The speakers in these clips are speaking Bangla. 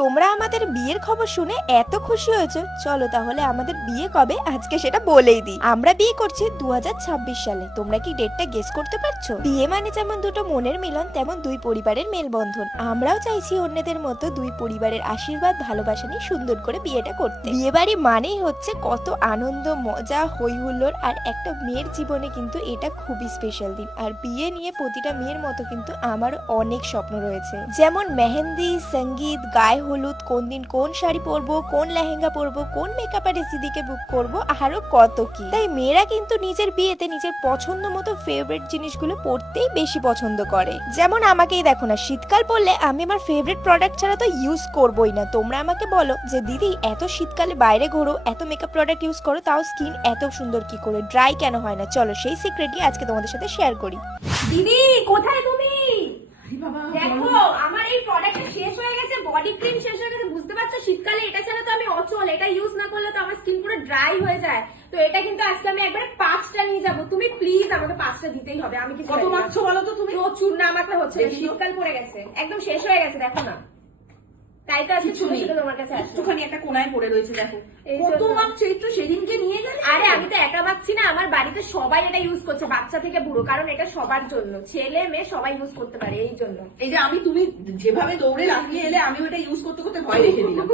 তোমরা আমাদের বিয়ের খবর শুনে এত খুশি হয়েছো, চলো তাহলে আমাদের বিয়ে কবে আজকে সেটা বলেই দিই। আমরা বিয়ে করছি 2026 সালে। তোমরা কি ডেটটা গেস করতে পারছো? বিয়ে মানে যেমন দুটো মনের মিলন, তেমন দুই পরিবারের মেলবন্ধন। আমরাও চাইছি অন্যদের মতো দুই পরিবারের আশীর্বাদ ভালোবাসা নিয়ে সুন্দর করে বিয়েটা করতে। বিয়ে বাড়ি মানেই হচ্ছে কত আনন্দ, মজা, হই হুল্লোড়। আর একটা মেয়ের জীবনে কিন্তু এটা খুবই স্পেশাল দিন। আর বিয়ে নিয়ে প্রতিটা মেয়ের মতো কিন্তু আমার অনেক স্বপ্ন রয়েছে, যেমন মেহেন্দি, সঙ্গীত, গায়ে হলুদ, কোন দিন কোন শাড়ি পরবো, কোন লেহেঙ্গা পরবো, কোন মেকআপ আর্টিস্ট দিদিকে বুক করবো, আরো কত কি। তাই মেয়েরা কিন্তু নিজের বিয়েতে নিজের পছন্দ মতো ফেভারিট জিনিসগুলো পরতেই বেশি পছন্দ করে। যেমন আমাকেই দেখো না, শীতকাল পড়লে আমি আমার ফেভারিট প্রোডাক্ট ছাড়া তো ইউজ করবোই না। তোমরা আমাকে বলো যে দিদি এত শীতকালে বাইরে ঘোরো, এত মেকআপ প্রোডাক্ট ইউজ করো, তাও স্কিন এত সুন্দর কি করে, ড্রাই কেন হয় না? চলো সেই সিক্রেটই আজকে তোমাদের সাথে শেয়ার করি। দিদি কোথায় তুমি? দেখো আমার এই প্রোডাক্টটা শেষ হয়ে গেছে, বডি ক্রিম শেষ হয়ে গেছে। বুঝতে পারছো শীতকালে এটা ছাড়া তো আমি অচল। এটা ইউজ না করলে তো আমার স্কিন পুরো ড্রাই হয়ে যায়। তো এটা কিন্তু আজকে আমি একবারে 5টা নিয়ে যাবো। তুমি প্লিজ আমাকে 5টা দিতেই হবে। আমি কি কত মাখছো বলো তো তুমি? প্রচুর না আমাকে হচ্ছে না, শীতকাল পড়ে গেছে, একদম শেষ হয়ে গেছে। দেখো না, তাই তো আজকে ছোট ছোট তোমার কাছে আসছে। একটুখানি একটা কোনায় পড়ে রয়েছে, দেখো এই কত জন্য। মাখছো। একটু সেদিনকে নিয়ে গেলে। আরে আমি তো একা মাখছি না, আমার বাড়িতে সবাই এটা ইউজ করছে, বাচ্চা থেকে বুড়ো। কারণ এটা সবার জন্য, ছেলে মেয়ে সবাই ইউজ করতে পারে, এই জন্য। এই যে তুমি যেভাবে দৌড়ে লাফিয়ে এলে, আমি ওটা ইউজ করতে করতে ভয় রেখে দিলাম।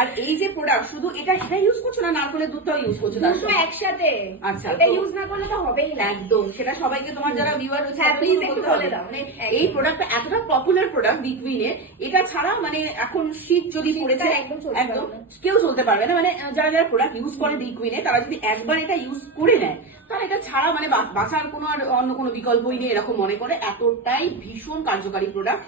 আর এই যে প্রোডাক্ট, শুধু এটা ইউজ করছো না, নারকেলের দুধটাও ইউজ করছো তার দুটো সাথে? একসাথে। আচ্ছা, এটা তো- ইউজ না করলে তো হবেই না। একদম, সেটা সবাইকে তোমার যারা ভিউয়ার রয়েছে হ্যাঁ, please তাদেরকে একটু বলতে বলে হবে। দাও। মানে একদম। এই প্রোডাক্টটা এতটা পপুলার প্রোডাক্ট বিটুইনের, এটা ছাড়া মানে এখন শীত যদি পড়েছে, শীতকালে একদম চলতে একদম পারবে না। কেউ চলতে পারবে না। মানে যারা যারা প্রোডাক্ট ইউজ করে বিটুইনে, তারা যদি একবার এটা ইউজ করে নেয়, তাহলে এটা ছাড়া মানে বাঁচার কোনো আর অন্য কোনো বিকল্পই নেই এরকম মনে করে। এতটাই ভীষণ কার্যকারী প্রোডাক্ট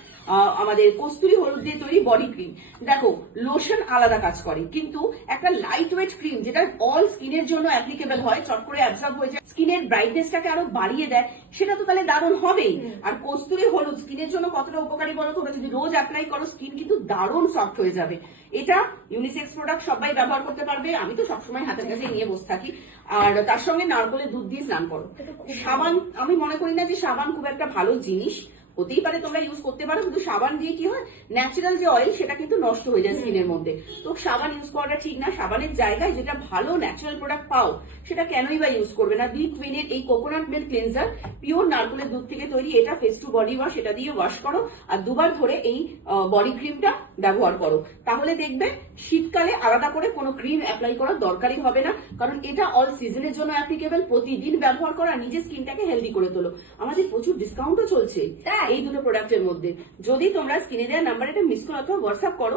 আমাদের কস্তুরী হলুদ দিয়ে তৈরি বডি ক্রিম। দেখো লোশন আলাদা কাজ করে, কিন্তু একটা লাইট ওয়েট ক্রিম যেটা অল স্কিনের জন্য অ্যাপ্লিকেবল হয়, চট করে অ্যাবজর্ব হয়ে যায়, স্কিনের ব্রাইটনেসটাকে আরো বাড়িয়ে দেয়, সেটা তো তাহলে দারুণ হবেই। আর কস্তুরী হলুদ স্কিনের জন্য কতটা উপকারী বলো তো? ওটা যদি রোজ অ্যাপ্লাই করো, স্কিন কিন্তু দারুণ সফট হয়ে যাবে। এটা ইউনিসেক্স প্রোডাক্ট, সবাই ব্যবহার করতে পারবে। আমি তো সবসময় হাতের কাছে নিয়ে বসে থাকি। আর তার সঙ্গে নারকেলের দুধ দিয়ে স্নান করো। সাবান, আমি মনে করি না যে সাবান খুব একটা ভালো জিনিস। হতেই পারে তোমরা ইউজ করতে পারো, কিন্তু সাবান দিয়ে কি হয়, ন্যাচারাল যে অয়েল সেটা কিন্তু নষ্ট হয়ে যায় স্কিনের মধ্যে। তো সাবান ইউজ করাটা ঠিক না। সাবানের জায়গায় যেটা ভালো ন্যাচারাল প্রোডাক্ট পাও, সেটা কেনই বা ইউজ করবে না? কুইনের এই কোকোনাট মিল্ক ক্লিনজার, পিওর নারকেলের দুধ থেকে তৈরি, এটা ফেস টু বডি ওয়াশ, এটা দিয়ে ওয়াশ করো আর দুবার ধরে এই বডি ক্রিমটা ব্যবহার করো। তাহলে দেখবে শীতকালে আলাদা করে কোনো ক্রিম অ্যাপ্লাই করার দরকারই হবে না, কারণ এটা অল সিজনের জন্য অ্যাপ্লিকেবল। প্রতিদিন ব্যবহার করা, নিজের স্কিনটাকে হেলদি করে তোলো। আমাদের প্রচুর ডিসকাউন্টও চলছে এই দুটো প্রোডাক্টের মধ্যে। যদি তোমরা স্ক্রিনে দেওয়া নাম্বারে এটা মিস করো অথবা হোয়াটসঅ্যাপ করো,